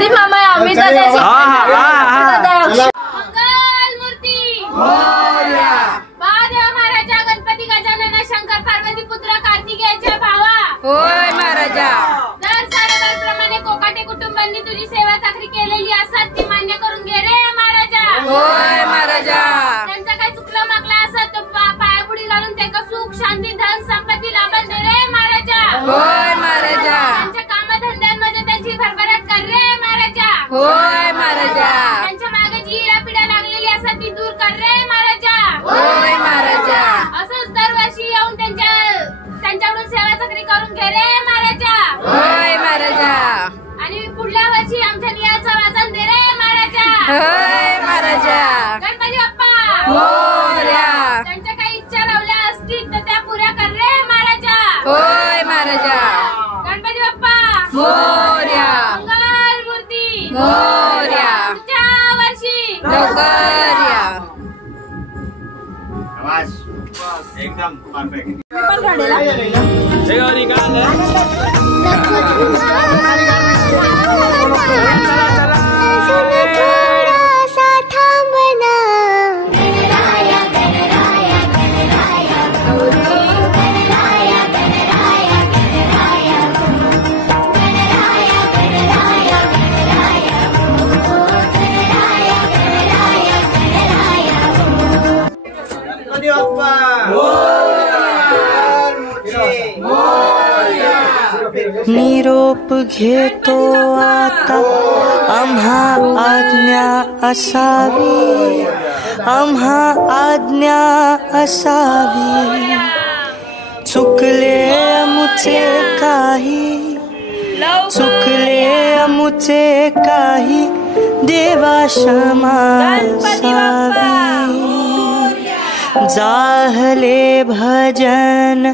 प्रदीप मामा आम्ही तर मंगलमूर्ती मोरया महादेव महाराजा गणपती गजानन शंकर पार्वती पुत्र कार्तिकेयच्या भावा होय महाराजा दर सारेप्रमाणे कोकाटे कुटुंबांनी तुझी सेवा चाकरी केलेली असत ती मान्य करून घे रे महाराजा होय महाराजा त्यांचा काही चुकलं मागला असत तर पायापुढी घालून त्यांना सुख शांती धन संपत्ती लाभन दे रे महाराजा होय महाराजा त्यांच्या कामधंद्यांमध्ये त्यांची भरभराट कर रे महाराजा होय महाराजा त्यांच्या मागे जी इडापिडा लागलेली असत ती दूर कर रे महाराजा होय महाराजा असंच दरवर्षी येऊन त्यांच्याकडून सेवा चाकरी करून घे रे महाराजा होय महाराजा आणि पुढल्या वर्षी आमच्या नियाचं वाजन दे रे महाराजा होय महाराजा गणपती बाप्पा मोरया त्यांच्या काही इच्छा लावल्या असतील तर त्या पुऱ्या कर रे महाराजा होय महाराजा गणपती बाप्पा मोरया मंगलमूर्ती मोरया पुढच्या वर्षी लवकर या एकदम परफेक्ट निरोप घेतो आता आम्हा आज्ञा असावी आम्हा आज्ञा असावी चुकले अमुचे काही चुकले अमुचे काही देवा क्षमा असावी जाहले भजन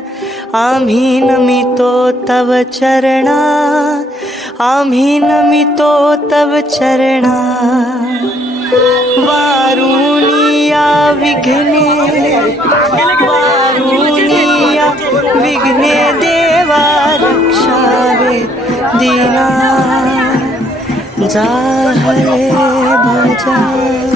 आम्ही नमितो तव चरणा आम्ही नमितो तव चरणा वारुणिया विघ्ने वारुणिया विघ्ने देवा रक्षावे दीना जाहले भजन